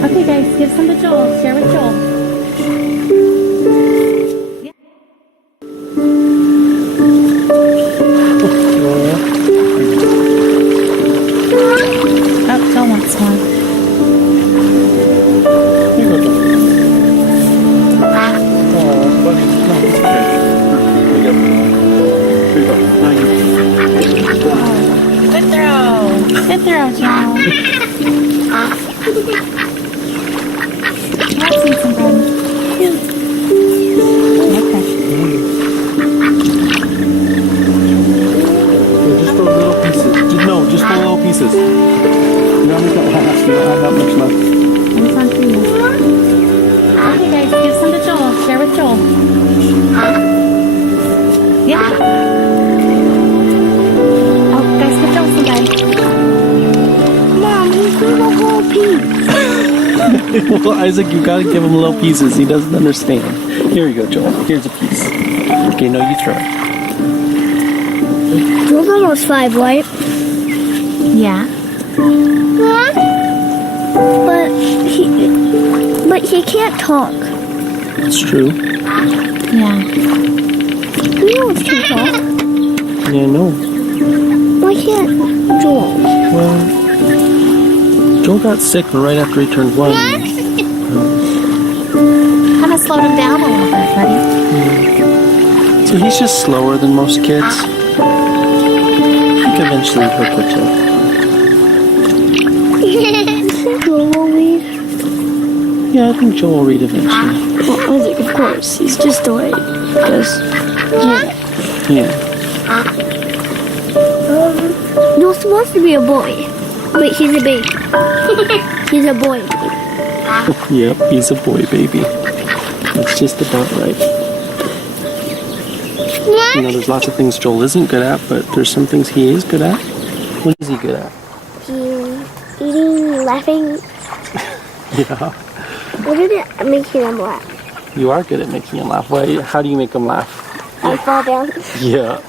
Okay, guys, give some to Joel. Share with Joel. Oh, Joel wants one. Good throw. Good throw, Joel. Let's eat some bread. Okay. Just those little pieces. Just the little pieces. You only got half. You don't have that much left. It's on for you. Okay, guys, give some to Joel. Share with Joel. Yeah. Oh, guys, give Joel some bread. Mom, he's doing a whole piece. Well, Isaac, you gotta give him little pieces. He doesn't understand. Here you go, Joel. Here's a piece. Okay, no, you throw it. Joel's almost 5, right? Yeah. But he can't talk. It's true. Yeah. He wants to talk. Yeah, no. Why can't Joel? Well, Joel got sick right after he turned 1. Kind of slowed him down a little bit, buddy. So he's just slower than most kids. I think eventually he'll catch up. Joel will read. Yeah, I think Joel will read eventually. Well, Isaac, of course. He's just delayed. Because, Yeah. Joel's supposed to be a boy. Wait, he's a baby. He's a boy. Yep, he's a boy baby. That's just about right. You know, there's lots of things Joel isn't good at, but there's some things he is good at. What is he good at? Eating, laughing. Yeah. What is it making him laugh? You are good at making him laugh. Why? How do you make him laugh? I fall down. Yeah.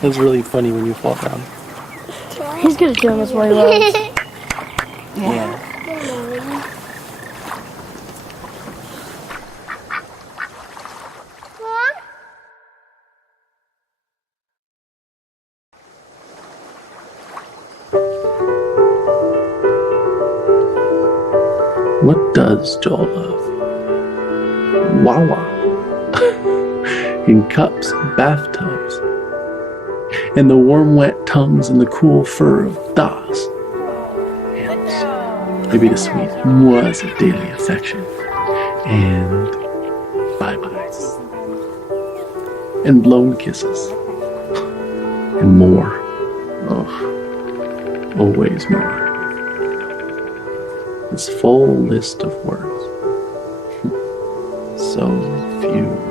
That's really funny when you fall down. He's good at doing this while he runs. Yeah. What does Joel love? Wawa. In cups, bathtubs, and the warm wet tongues and the cool fur of Das. And maybe the sweet mois of daily affection. And bye-byes. And blown kisses. And more. Oh, always more. This full list of words. So few words.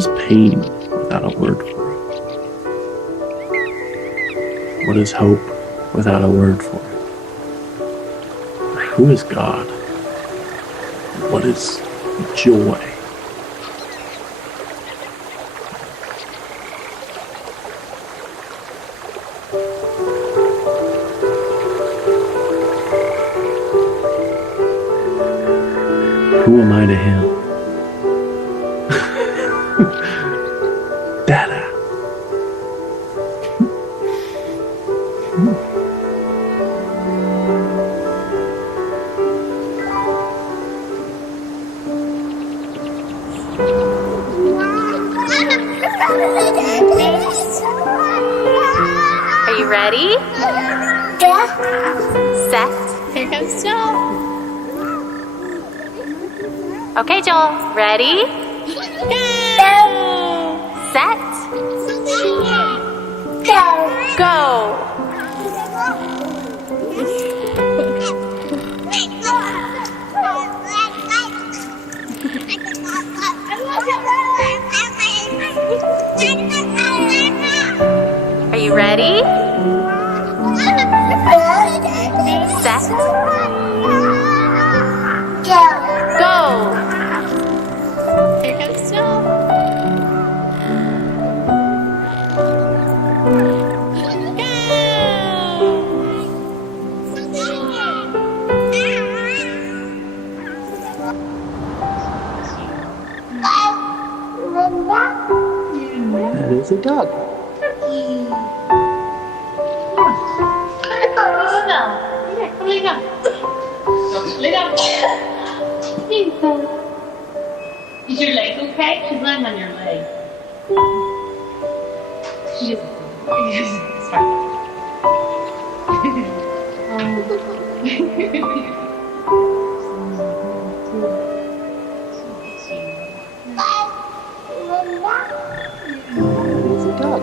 is pain without a word for it? What is hope without a word for it? Who is God? What is joy? Who am I to him? Dada. Are you ready? Yeah. Set. Here comes Joel. Okay, Joel. Ready? Go. Set. Go. Go. Are you ready? Set. Go. Here comes Joel. That is a duck. Is your leg okay? She's laying on your leg. She is. It's fine. That is a duck.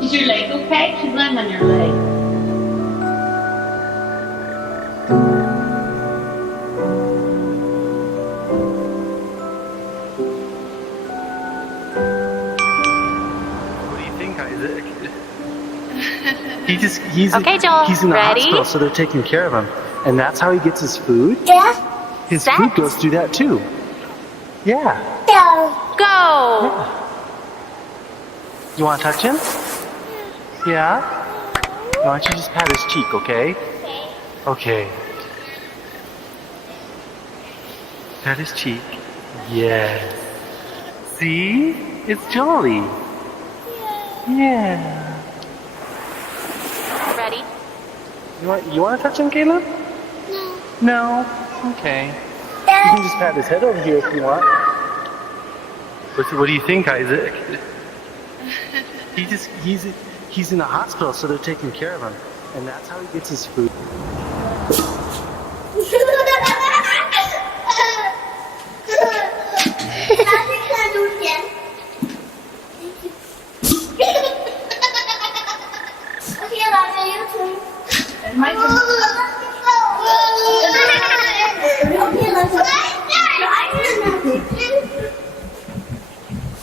Is your leg okay? She's laying on your leg. What do you think, Isaac? He's Okay, Joel, he's in the ready? hospital, so they're taking care of him. And that's how he gets his food? Yeah. His Set. food goes through that too. Yeah. Go. Go. You want to touch him? Yeah? Why don't you just pat his cheek, okay? Okay. Pat his cheek. Yes. See? It's Jolly. Yeah. Ready? You want to touch him, Caleb? No. Okay. You can just pat his head over here if you want. What do you think, Isaac? He's in the hospital, so they're taking care of him, and that's how he gets his food.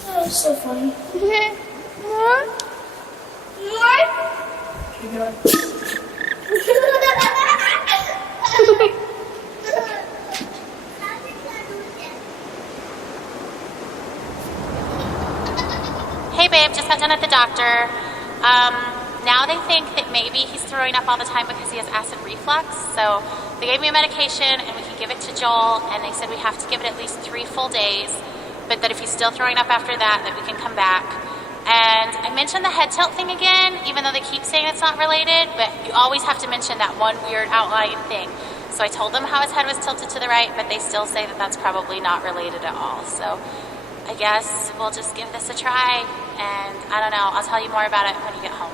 That's so funny. Hey babe, just got done at the doctor. Now they think that maybe he's throwing up all the time because he has acid reflux. So they gave me a medication and we can give it to Joel, and they said we have to give it at least 3 full days, but that if he's still throwing up after that we can come back. And I mentioned the head tilt thing again, even though they keep saying it's not related, but you always have to mention that one weird outlying thing. So I told them how his head was tilted to the right, but they still say that that's probably not related at all. So I guess we'll just give this a try, and I don't know, I'll tell you more about it when you get home.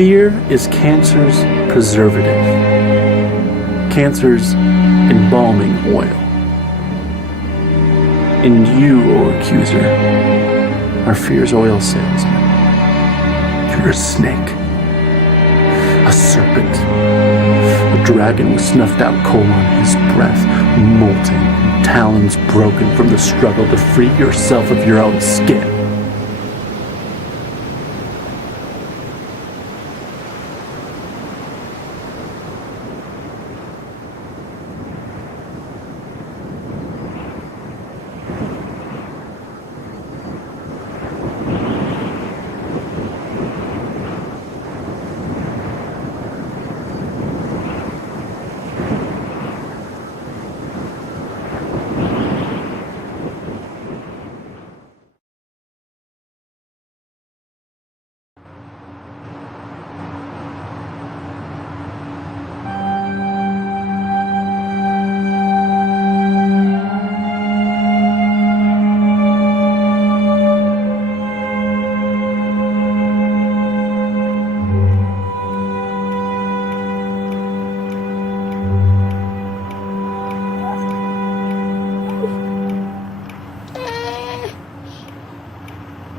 Fear is cancer's preservative, cancer's embalming oil. And you, O accuser, are fear's oil salesman. You're a snake, a serpent, a dragon with snuffed out coal on his breath, molting, talons broken from the struggle to free yourself of your own skin.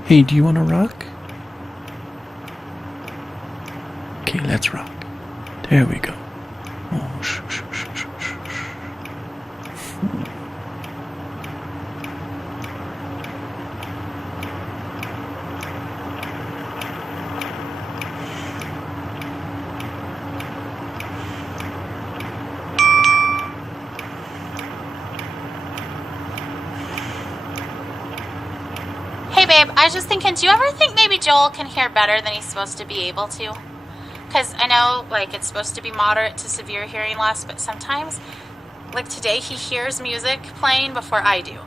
Hey, do you want to rock? Okay, let's rock. There we go. Oh, shh, shh, shh, shh, shh, shh. Hey babe, I was just thinking, do you ever think maybe Joel can hear better than he's supposed to be able to? Because I know, like, it's supposed to be moderate to severe hearing loss, but sometimes, like today, he hears music playing before I do.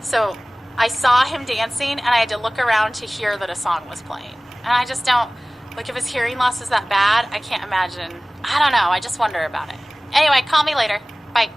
So I saw him dancing, and I had to look around to hear that a song was playing. And I just don't, like, if his hearing loss is that bad, I can't imagine. I don't know, I just wonder about it. Anyway, call me later. Bye.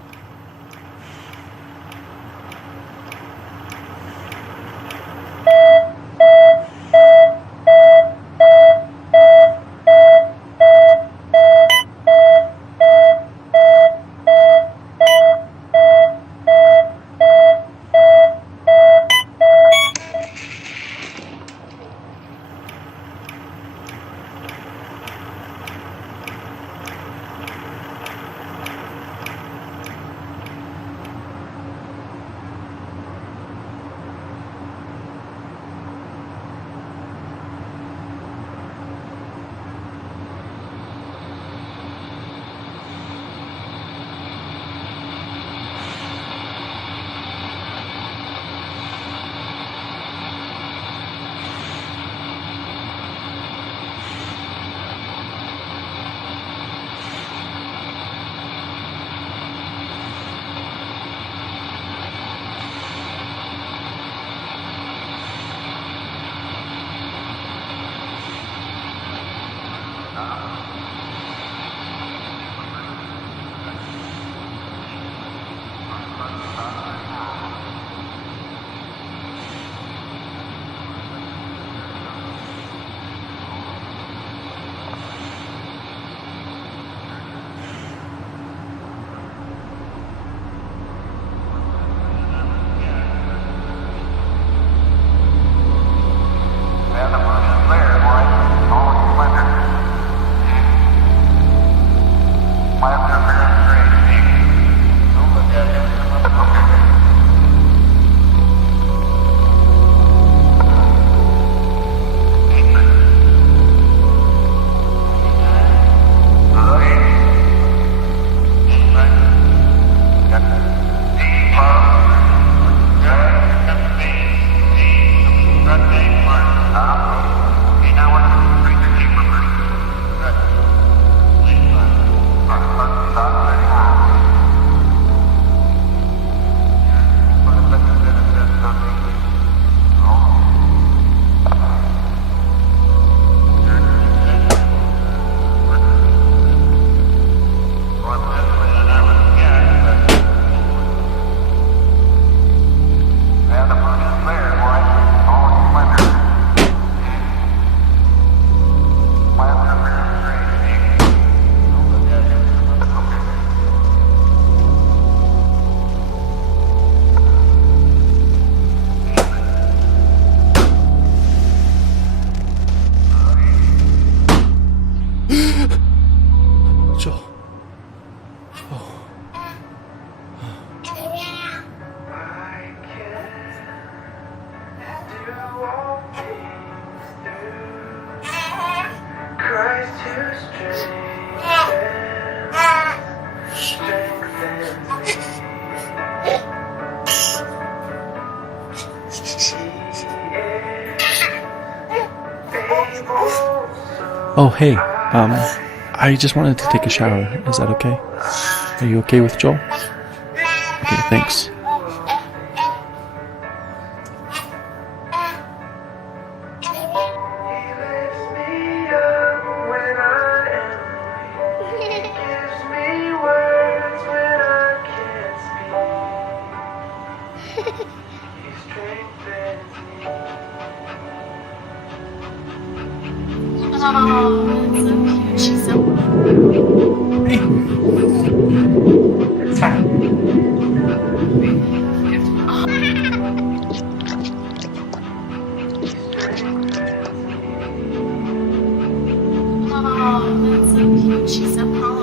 Oh, hey, I just wanted to take a shower. Is that okay? Are you okay with Joel? Okay, thanks. Oh, that's so cute. She's so... It's fine. Oh, that's so cute. She's so calm.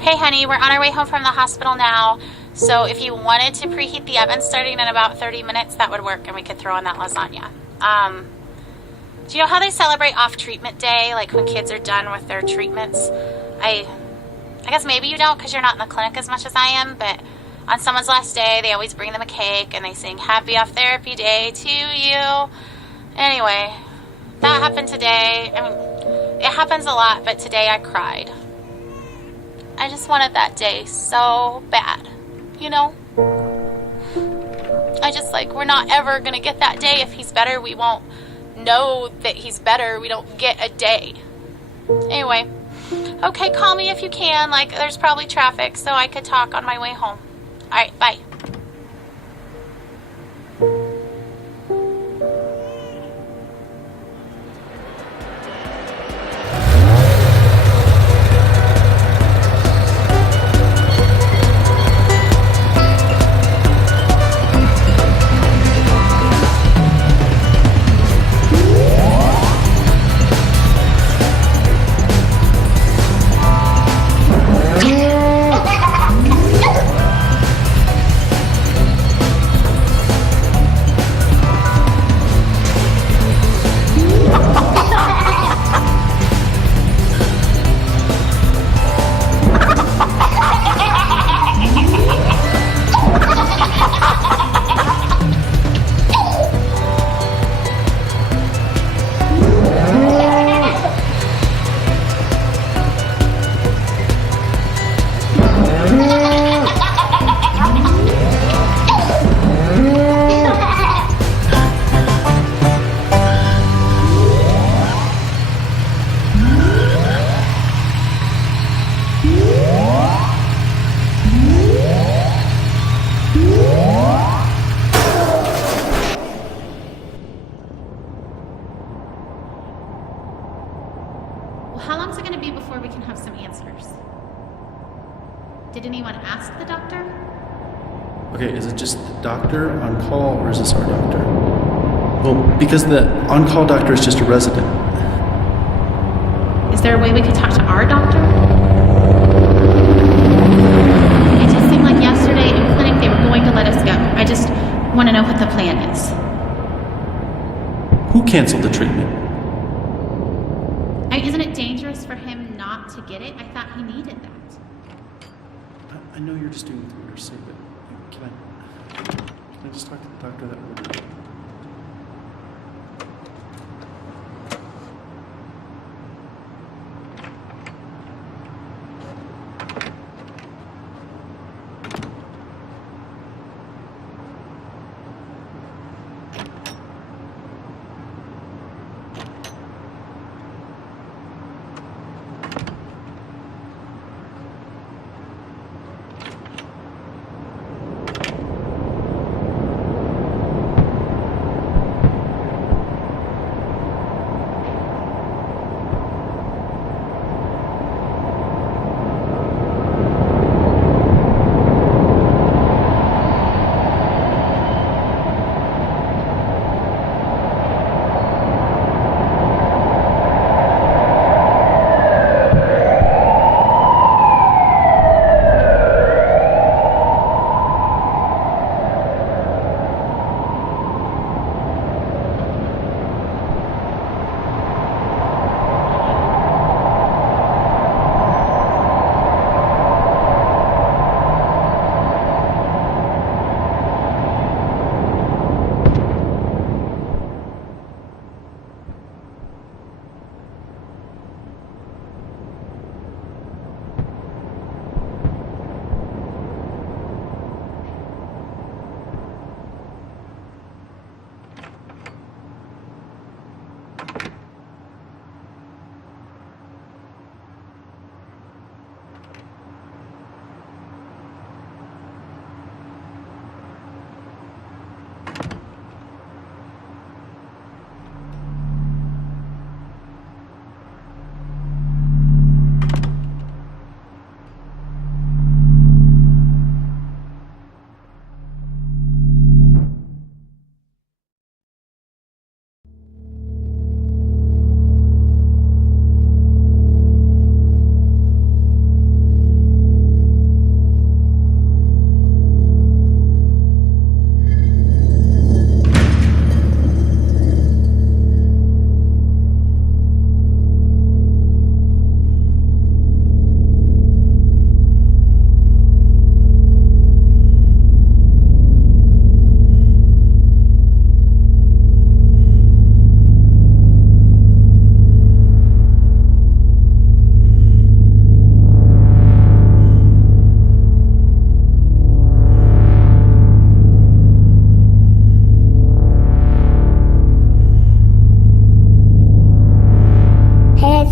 Hey honey, we're on our way home from the hospital now, so if you wanted to preheat the oven starting in about 30 minutes, that would work and we could throw on that lasagna. Do you know how they celebrate off-treatment day, like when kids are done with their treatments? I guess maybe you don't because you're not in the clinic as much as I am, but on someone's last day, they always bring them a cake and they sing happy off therapy day to you. Anyway, that happened today. I mean, it happens a lot, but today I cried. I just wanted that day so bad, you know? I just we're not ever gonna get that day. If he's better, we won't know that he's better. We don't get a day. Anyway, okay, call me if you can. There's probably traffic, so I could talk on my way home. All right, bye. Okay, is it just the doctor on call, or is this our doctor? Well, because the on-call doctor is just a resident. Is there a way we could talk to our doctor? It just seemed like yesterday in clinic they were going to let us go. I just want to know what the plan is. Who canceled the treatment? Isn't it dangerous for him not to get it? I thought he needed that. I know you're just doing what the orders say, but can I just talk to the doctor that ordered it?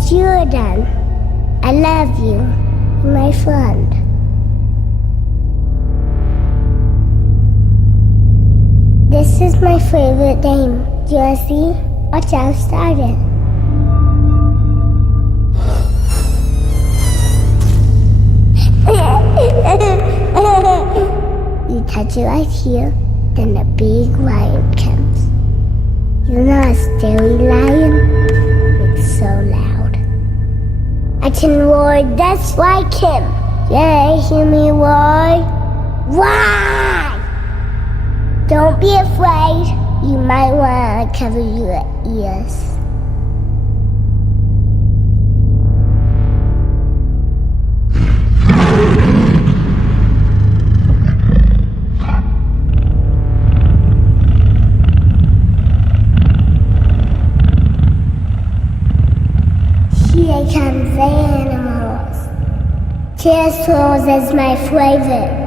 Jordan, I love you, my friend. This is my favorite game. Do you want to see? Watch how started. You touch it right here, then a big lion comes. You know a scary lion? It's so loud. I can roar just like him. Yeah, hear me roar? Why? Don't be afraid. You might want to cover your ears. Here comes animals. Pterosaurs is my favorite.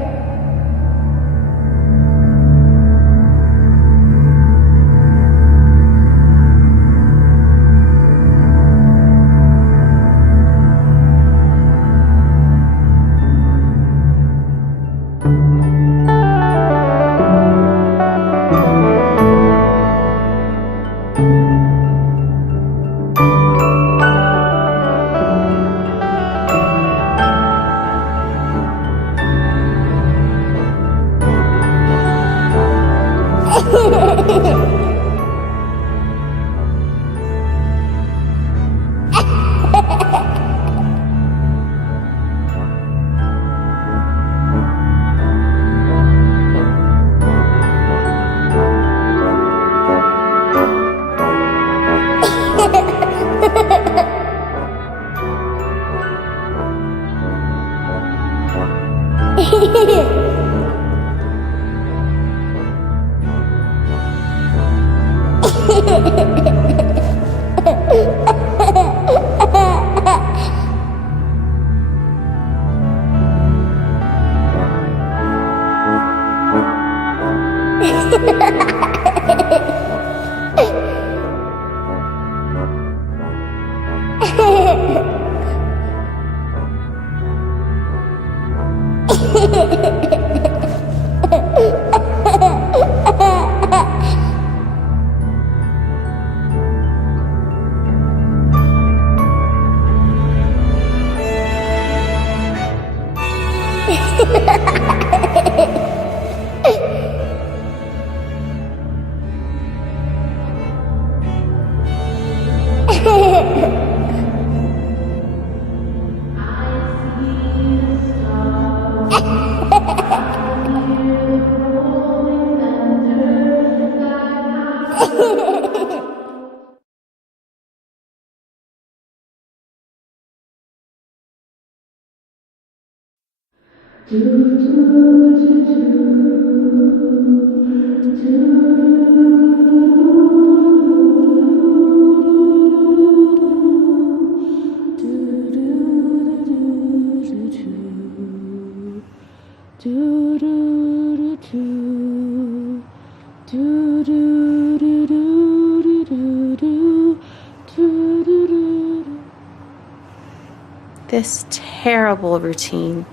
This terrible routine,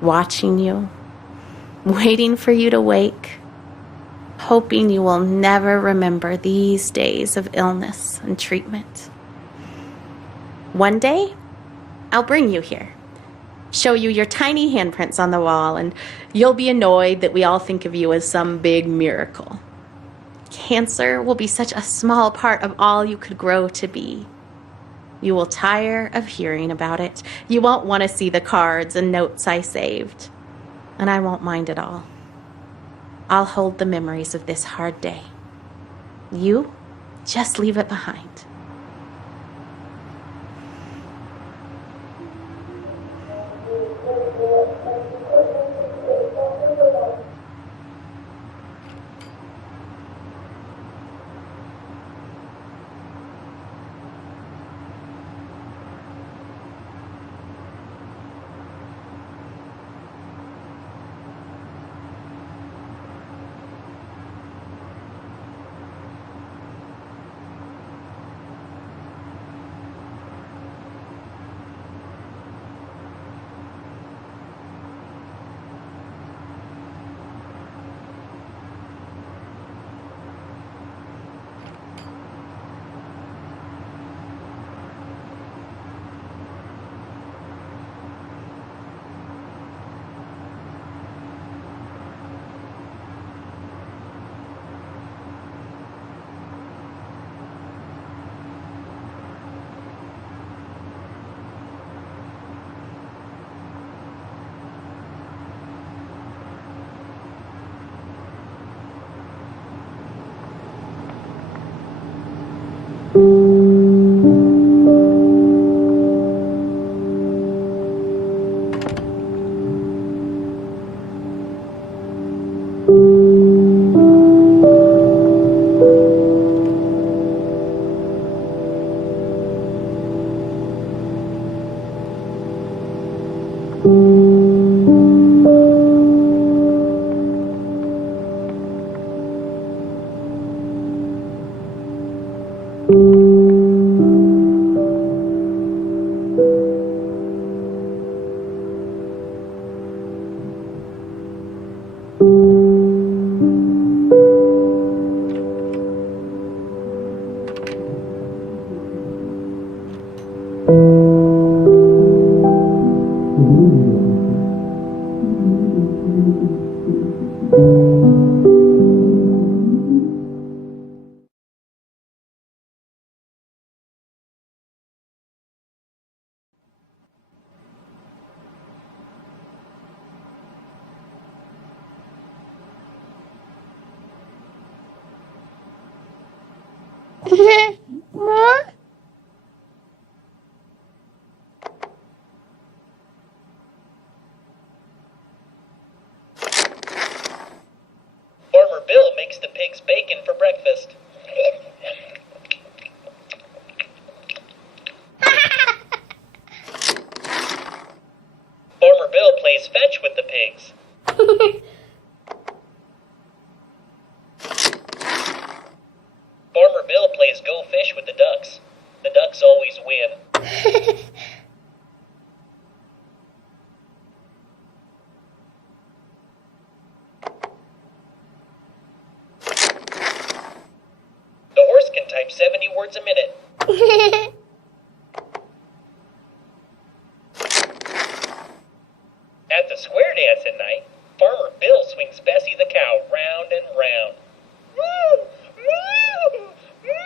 watching you, waiting for you to wake, hoping you will never remember these days of illness and treatment. One day, I'll bring you here, show you your tiny handprints on the wall, and you'll be annoyed that we all think of you as some big miracle. Cancer will be such a small part of all you could grow to be. You will tire of hearing about it. You won't want to see the cards and notes I saved. And I won't mind at all. I'll hold the memories of this hard day. You just leave it behind. the pig's bacon for breakfast. Farmer Bill plays fetch with the pigs. Farmer Bill plays go fish with the ducks. The ducks always win. The horse can type 70 words a minute. At the square dance at night, Farmer Bill swings Bessie the cow round and round. Woo! Woo! Woo!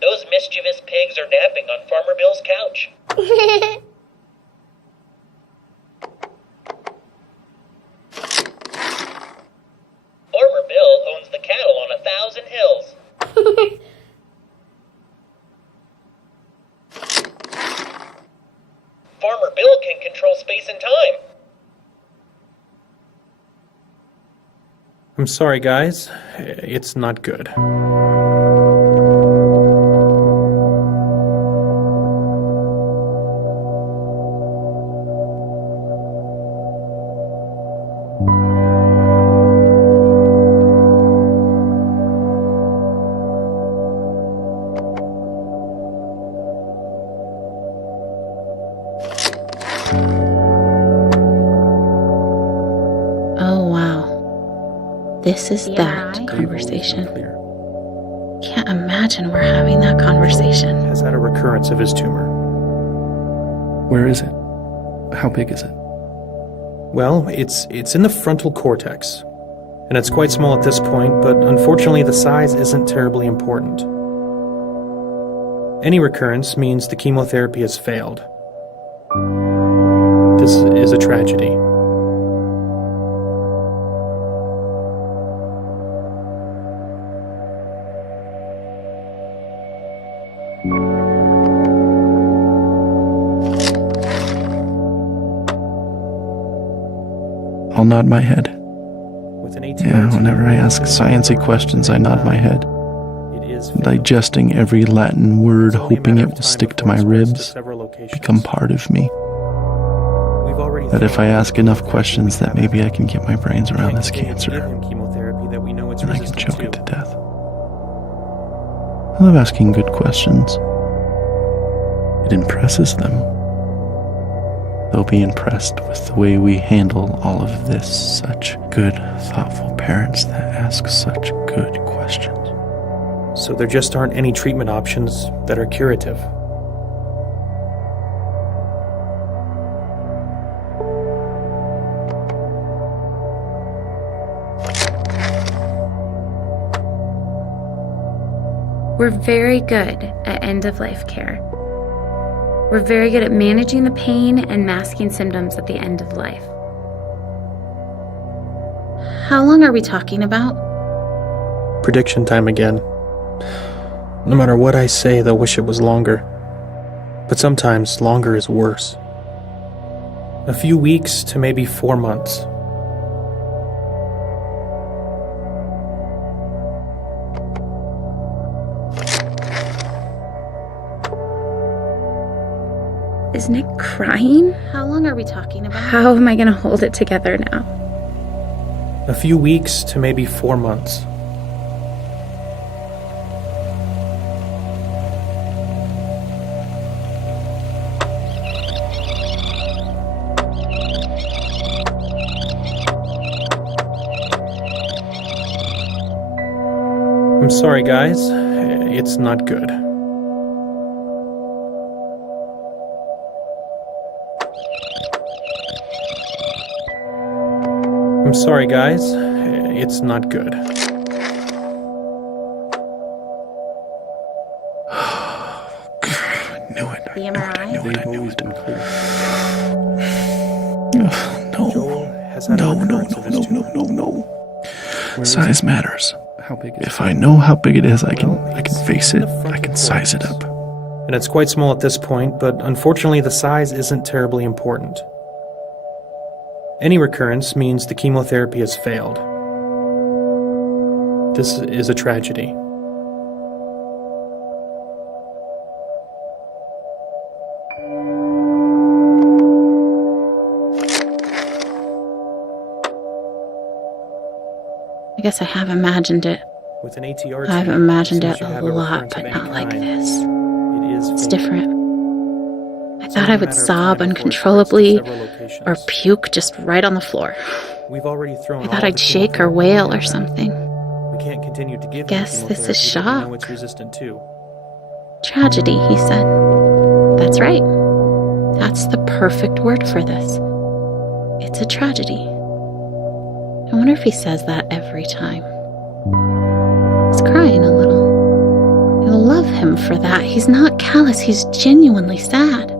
Those mischievous pigs are napping on Farmer Bill's couch. Farmer Bill owns the cattle on 1,000 hills. Farmer Bill can control space and time. I'm sorry, guys. It's not good. Oh, wow. This is that conversation. Can't imagine we're having that conversation. Has had a recurrence of his tumor. Where is it? How big is it? Well, it's in the frontal cortex. And it's quite small at this point, but unfortunately the size isn't terribly important. Any recurrence means the chemotherapy has failed. This is a tragedy. I'll nod my head. With an 18 Yeah, whenever I ask sciencey questions, I nod my head, it is digesting every Latin word, hoping it will stick to my ribs, become part of me. That if I ask enough questions, that maybe I can get my brains around this cancer, and I can choke it to death. I love asking good questions. It impresses them. They'll be impressed with the way we handle all of this. Such good, thoughtful parents that ask such good questions. So there just aren't any treatment options that are curative. We're very good at end-of-life care. We're very good at managing the pain and masking symptoms at the end of life. How long are we talking about? Prediction time again. No matter what I say, they'll wish it was longer. But sometimes longer is worse. A few weeks to maybe 4 months. Is Nick crying? How long are we talking about? How am I going to hold it together now? A few weeks to maybe 4 months. I'm sorry, guys. It's not good. I'm sorry, guys. It's not good. I knew it. The MRI? They've always been clear. No. Joel has had a recurrence of his tumor. No. Size matters. If I know how big it is, I can face it, I can size it up. And it's quite small at this point, but unfortunately the size isn't terribly important. Any recurrence means the chemotherapy has failed. This is a tragedy. I guess I have imagined it. With an ATR, I've imagined it a lot, but not like this. It's different. I thought I would sob uncontrollably or puke just right on the floor. I thought I'd shake or wail or something. We can't continue to give Guess this is chemotherapy that we know shock. it's resistant to. Tragedy, he said. That's right. That's the perfect word for this. It's a tragedy. I wonder if he says that every time. He's crying a little. I love him for that. He's not callous, he's genuinely sad.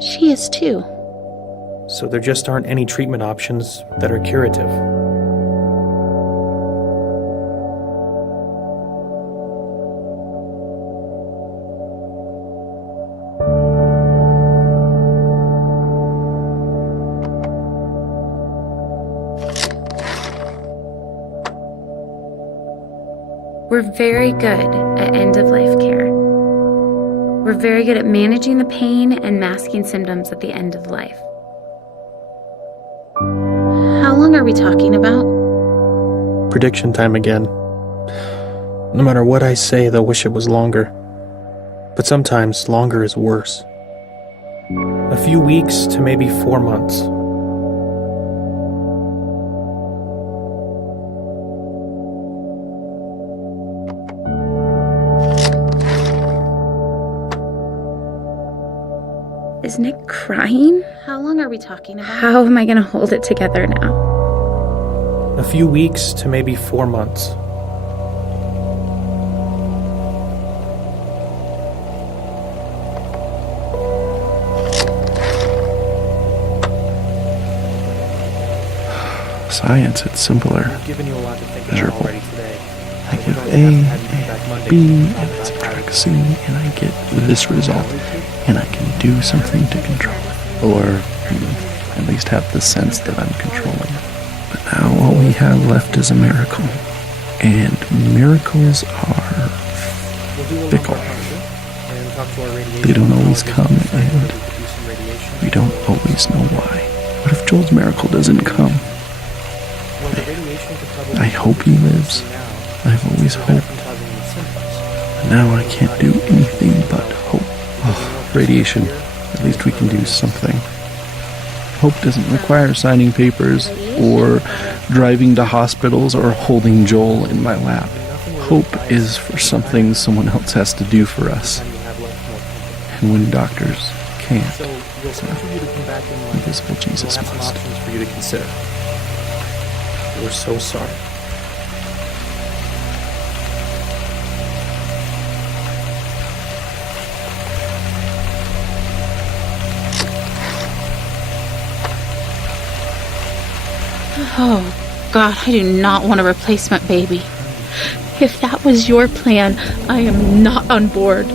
She is too. So there just aren't any treatment options that are curative. We're very good at end-of-life care. We're very good at managing the pain and masking symptoms at the end of life. How long are we talking about? Prediction time again. No matter what I say, they'll wish it was longer. But sometimes longer is worse. A few weeks to maybe 4 months. Is Nick crying? How long are we talking about? How am I going to hold it together now? A few weeks to maybe 4 months. Science, it's simpler. I've given you a lot to think about Miserable. already today. I give A, and B, and I subtract C, and I get this result, and I can do something to control it. Or at least have the sense that I'm controlling it. But now all we have left is a miracle. And miracles are fickle. They don't always come, and we don't always know why. What if Joel's miracle doesn't come? I hope he lives. I've always hoped. But now I can't do anything but hope. Oh, radiation. At least we can do something. Hope doesn't require signing papers, or driving to hospitals, or holding Joel in my lap. Hope is for something someone else has to do for us. And when doctors can't, invisible Jesus must. Options for you to consider. We're so sorry. Oh, God, I do not want a replacement baby. If that was your plan, I am not on board.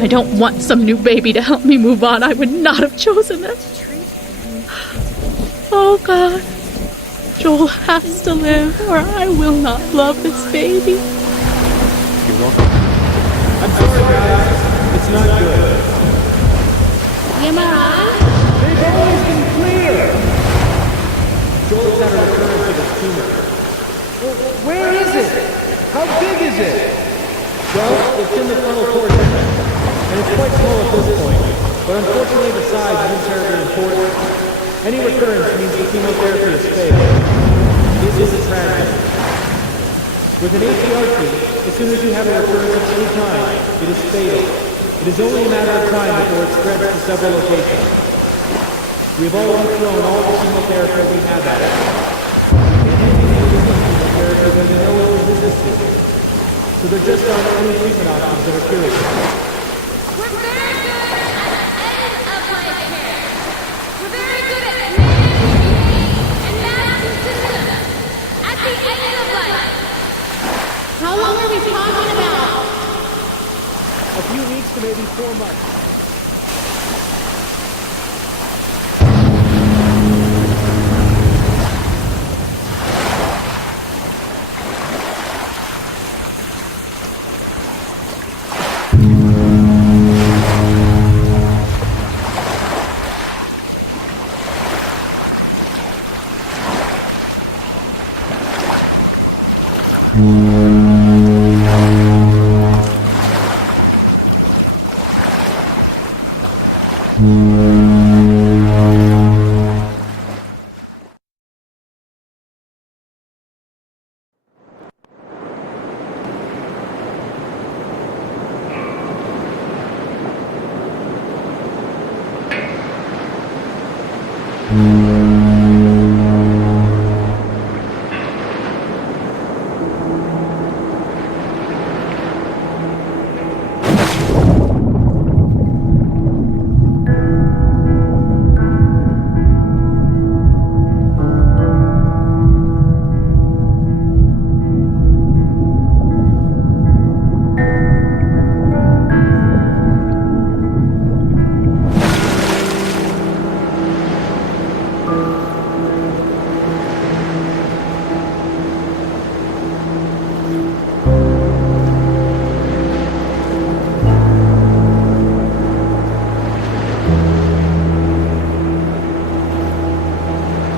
I don't want some new baby to help me move on. I would not have chosen this. Oh, God. Joel has to live, or I will not love this baby. You're welcome. I'm sorry, guys. It's not good. Am I on? They've always been clear! Joel's had a recurrence of his tumor. Well, where is it? How big is it? Well, it's in the frontal cortex, and it's quite small at this point, but unfortunately the size isn't terribly important. Any recurrence means the chemotherapy has failed. This is a tragedy. With an ATRT, as soon as you have a recurrence of any kind, it is fatal. It is only a matter of time before it spreads to several locations. We have already thrown all the chemotherapy we have at it. Chemotherapy there's no resistance to. So there just aren't any treatment options that are curative. We're very good at end-of-life care. We're very good at managing and managing systems at the end of life. How long are we talking about? A few weeks to maybe 4 months.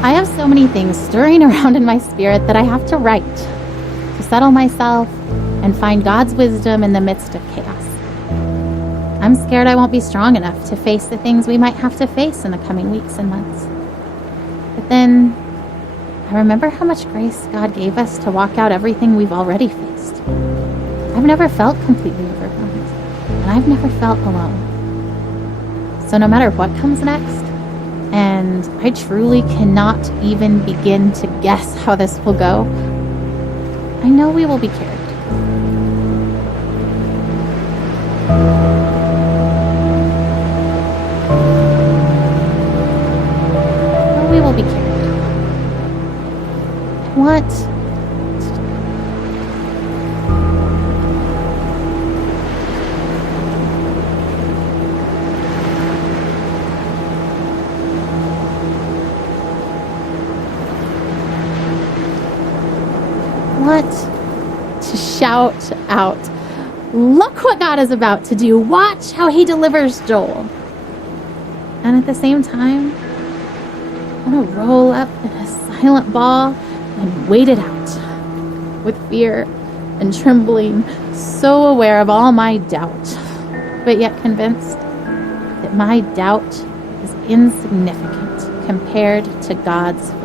I have so many things stirring around in my spirit that I have to write to settle myself and find God's wisdom in the midst of chaos. I'm scared I won't be strong enough to face the things we might have to face in the coming weeks and months. But then I remember how much grace God gave us to walk out everything we've already faced. I've never felt completely overwhelmed, and I've never felt alone. So no matter what comes next, and I truly cannot even begin to guess how this will go, I know we will be carried. We will be carried. What? To shout out, look what God is about to do. Watch how he delivers Joel. And at the same time, I want to roll up in a silent ball and wait it out with fear and trembling, so aware of all my doubt, but yet convinced that my doubt is insignificant compared to God's faithfulness.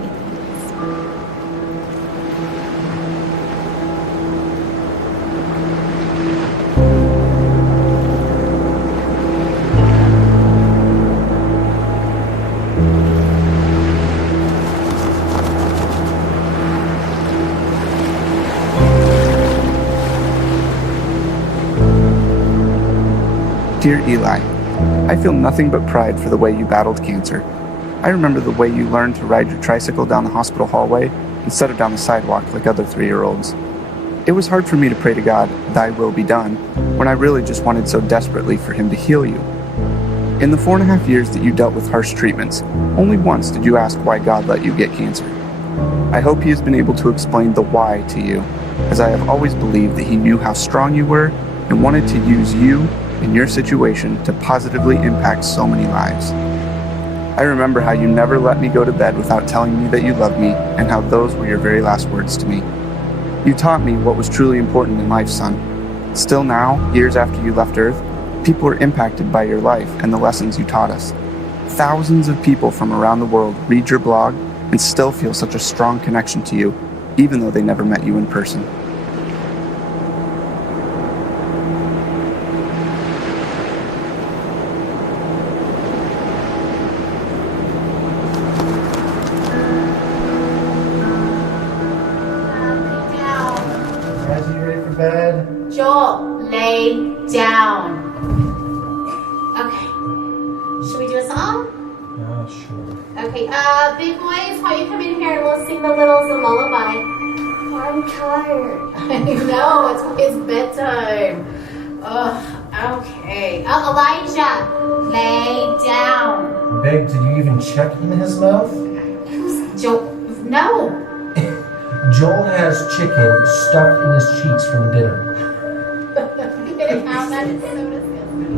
Dear Eli, I feel nothing but pride for the way you battled cancer. I remember the way you learned to ride your tricycle down the hospital hallway instead of down the sidewalk like other 3-year-olds. It was hard for me to pray to God, "Thy will be done," when I really just wanted so desperately for him to heal you. In the 4.5 years that you dealt with harsh treatments, only once did you ask why God let you get cancer. I hope he has been able to explain the why to you, as I have always believed that he knew how strong you were and wanted to use you in your situation to positively impact so many lives. I remember how you never let me go to bed without telling me that you loved me, and how those were your very last words to me. You taught me what was truly important in life, son. Still now, years after you left Earth, people are impacted by your life and the lessons you taught us. Thousands of people from around the world read your blog and still feel such a strong connection to you, even though they never met you in person. Joel, lay down. Okay. Should we do a song? Yeah, sure. Okay, big boys, why don't you come in here and we'll sing the littles a lullaby. I'm tired. I know, it's bedtime. Ugh, okay. Elijah, lay down. Babe, did you even check in his mouth? Joel, no. Joel has chicken stuck in his cheeks from dinner. How that is so disgusting.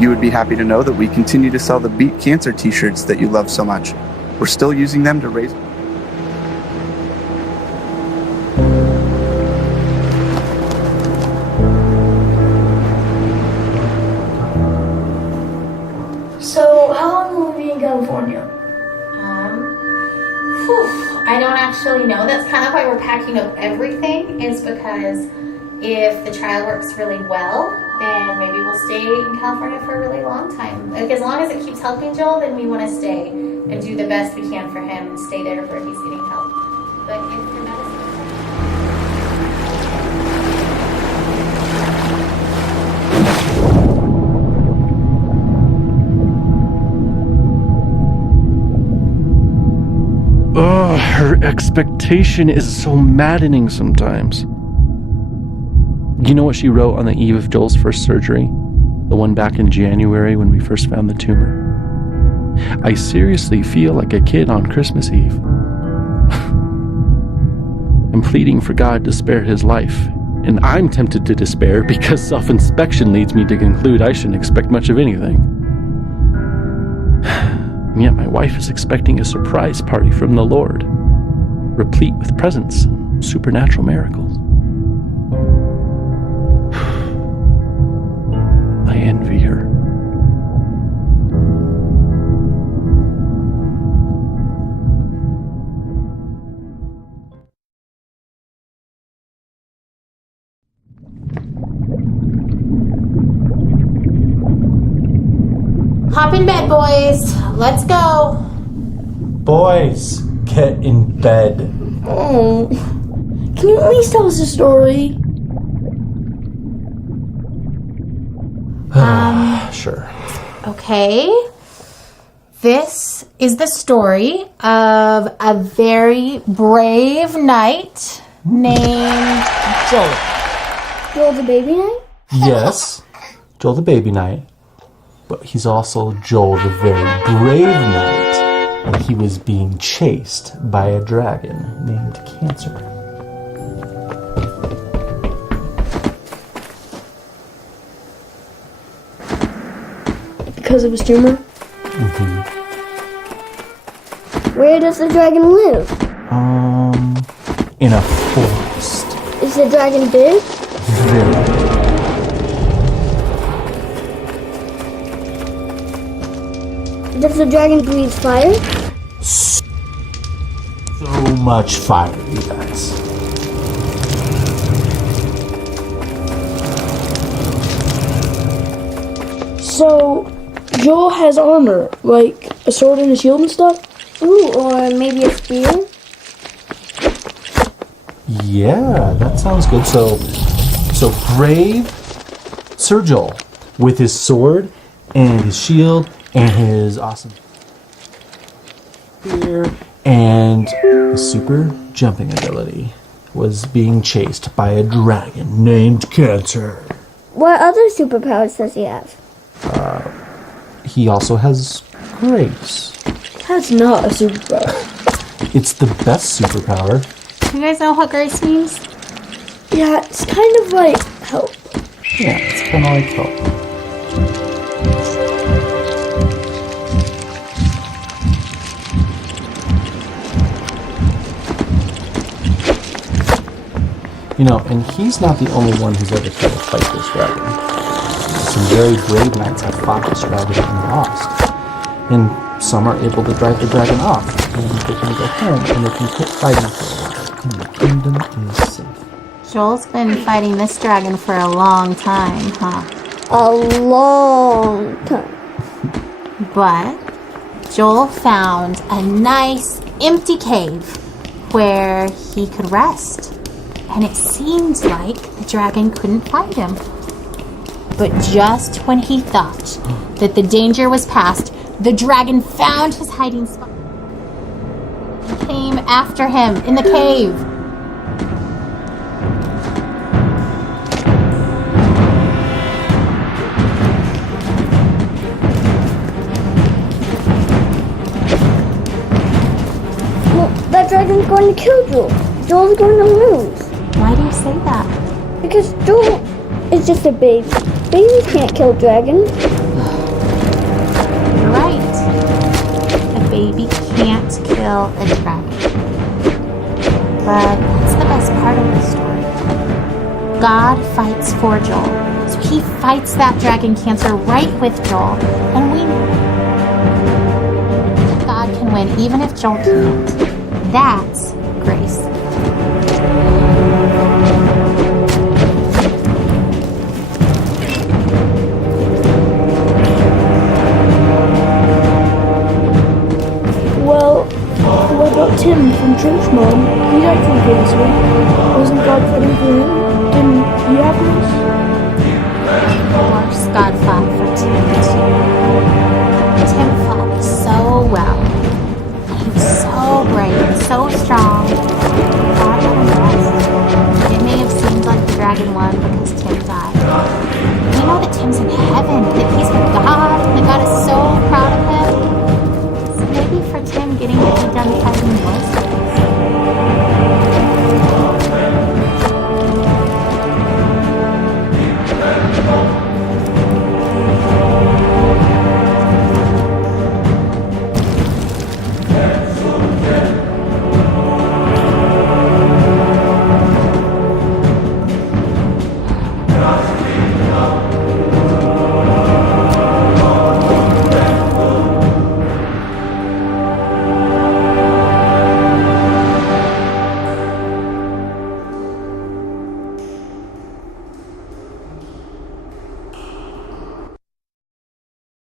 You would be happy to know that we continue to sell the Beat Cancer t-shirts that you love so much. We're still using them to raise... So, how long will we be in California? I don't actually know. That's kind of why we're packing up everything, is because if the trial works really well, then maybe we'll stay in California for a really long time. Like, as long as it keeps helping Joel, then we want to stay and do the best we can for him and stay there where he's getting help. But if your medicine... Oh, her expectation is so maddening sometimes. You know what she wrote on the eve of Joel's first surgery? The one back in January when we first found the tumor. I seriously feel like a kid on Christmas Eve. I'm pleading for God to spare his life, and I'm tempted to despair because self-inspection leads me to conclude I shouldn't expect much of anything. And yet my wife is expecting a surprise party from the Lord, replete with presents and supernatural miracles. I envy her. Hop in bed, boys. Let's go. Boys, get in bed. Oh, can you at least tell us a story? Sure. Okay. This is the story of a very brave knight named Joel. Joel the baby knight? Yes, Joel the baby knight. But he's also Joel the very brave knight. And he was being chased by a dragon named Cancer. Because of his tumor? Mm-hmm. Where does the dragon live? In a forest. Is the dragon big? Very big. Does the dragon breathe fire? So much fire, you guys. So, Joel has armor, like a sword and a shield and stuff? Ooh, or maybe a spear? Yeah, that sounds good. So brave Sir Joel with his sword and his shield and his awesome spear and his super jumping ability was being chased by a dragon named Cancer. What other superpowers does he have? He also has grace. That's not a superpower. It's the best superpower. You guys know what grace means? Yeah, it's kind of like help. Yeah, it's kind of like help. You know, and he's not the only one who's ever tried to fight this dragon. Some very brave knights have fought this dragon and lost. And some are able to drive the dragon off, and they can go home, and they can quit fighting for a while, and the kingdom is safe. Joel's been fighting this dragon for a long time, huh? A long time. But Joel found a nice empty cave where he could rest. And it seemed like the dragon couldn't find him. But just when he thought that the danger was past, The dragon found his hiding spot and came after him in the cave. Well, that dragon's going to kill Joel. Joel's going to lose. Why do you say that? Because Joel is just a baby. Babies can't kill dragons. You're right. A baby can't kill a dragon. But that's the best part of the story. God fights for Joel. So he fights that dragon cancer right with Joel. And we know God can win even if Joel can't. That's grace. Well, what about Tim from Church Mom? He had some cancer. Wasn't God fighting for him? Didn't he have this? Of course, God fought for Tim too. Tim fought so well. He was so brave, so strong. God had him blessed. It may have seemed like the dragon won because Tim died. We know that Tim's in heaven, that he's with God, and that God is so proud of him. So maybe for Tim getting what he done